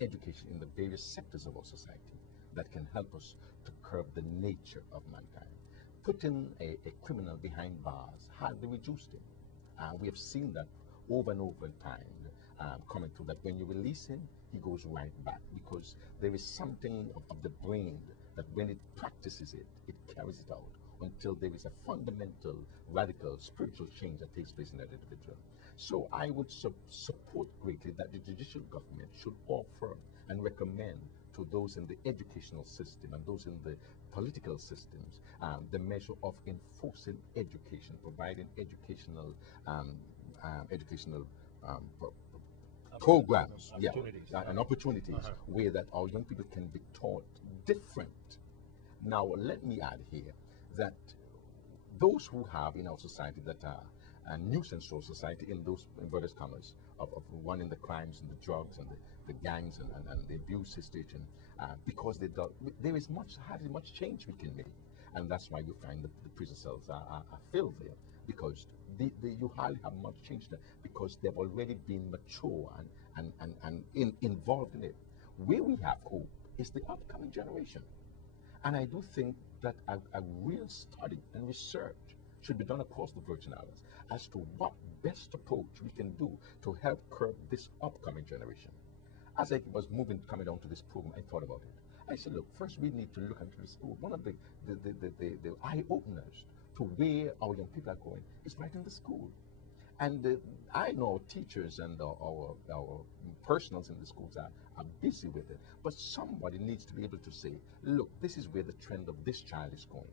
education in the various sectors of our society that can help us to curb the nature of mankind. Putting a criminal behind bars hardly reduced him. We have seen that over and over in time, coming through that when you release him, he goes right back because there is something of the brain that when it practices it, it carries it out until there is a fundamental, radical, spiritual change that takes place in that individual. So I would support greatly that the judicial government should offer and recommend to those in the educational system and those in the political systems the measure of enforcing education, providing educational educational programs, and opportunities where that our young people can be taught different. Now, let me add here that those who have in our society that are a nuisance to our society in those inverted commas of running the crimes and the drugs and the gangs and the abuse situation, because there is hardly much change we can make, and that's why you find that the prison cells are filled there, because you hardly have much change there because they've already been mature and involved in it. Where we have hope is the upcoming generation. And I do think that a real study and research should be done across the Virgin Islands as to what best approach we can do to help curb this upcoming generation. As I was coming down to this program, I thought about it. I said, look, first we need to look into the school. One of the eye-openers to where our young people are going is right in the school. And I know teachers and our personals in the schools are busy with it, but somebody needs to be able to say, look, this is where the trend of this child is going.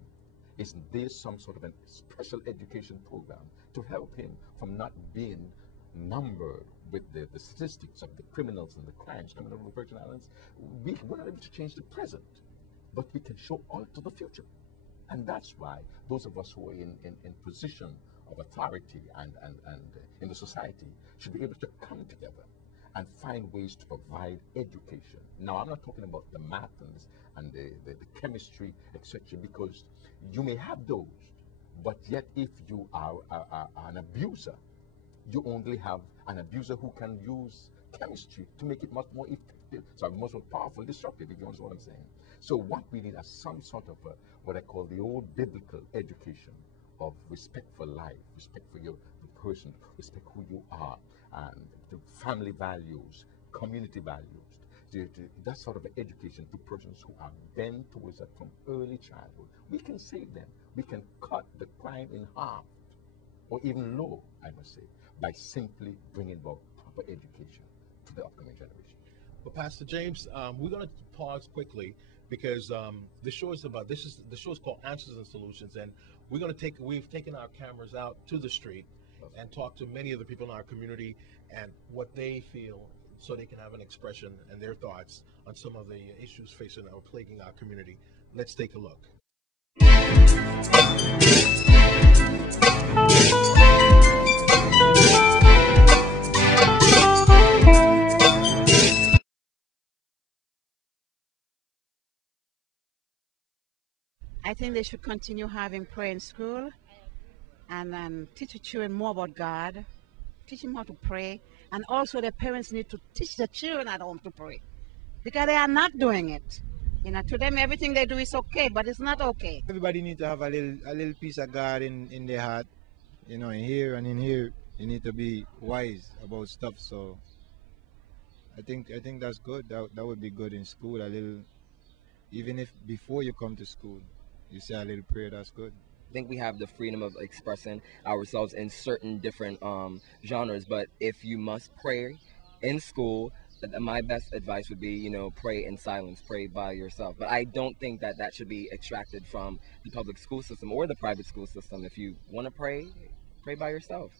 Isn't there some sort of a special education program to help him from not being numbered with the statistics of the criminals and the crimes coming out of the Virgin Islands? We're not able to change the present, but we can show on to the future. And that's why those of us who are in position of authority and in the society should be able to come together and find ways to provide education. Now, I'm not talking about the math and the chemistry, etc., because you may have those, but yet if you are an abuser, you only have an abuser who can use chemistry to make it much more effective, so much more powerful, destructive, if you understand what I'm saying. So what we need is some sort of what I call the old biblical education of respect for life, respect for the person, respect who you are, and the family values, community values. That sort of education to persons who are bent towards that from early childhood. We can save them. We can cut the crime in half, or even low, I must say, by simply bringing about proper education to the upcoming generation. Well, Pastor James, we're going to pause quickly because the show is called Answers and Solutions, and we've taken our cameras out to the street and talked to many of the people in our community and what they feel, so they can have an expression and their thoughts on some of the issues facing or plaguing our community. Let's take a look. I think they should continue having prayer in school and teach the children more about God, teach them how to pray, and also the parents need to teach the children at home to pray because they are not doing it. You know, to them everything they do is okay, but it's not okay. Everybody needs to have a little piece of God in their heart, you know, in here and in here. You need to be wise about stuff. So I think that's good. That would be good in school. A little, even if before you come to school, you say a little prayer. That's good. I think we have the freedom of expressing ourselves in certain different genres, but if you must pray in school, my best advice would be, you know, pray in silence, pray by yourself. But I don't think that should be extracted from the public school system or the private school system. If you want to pray, pray by yourself.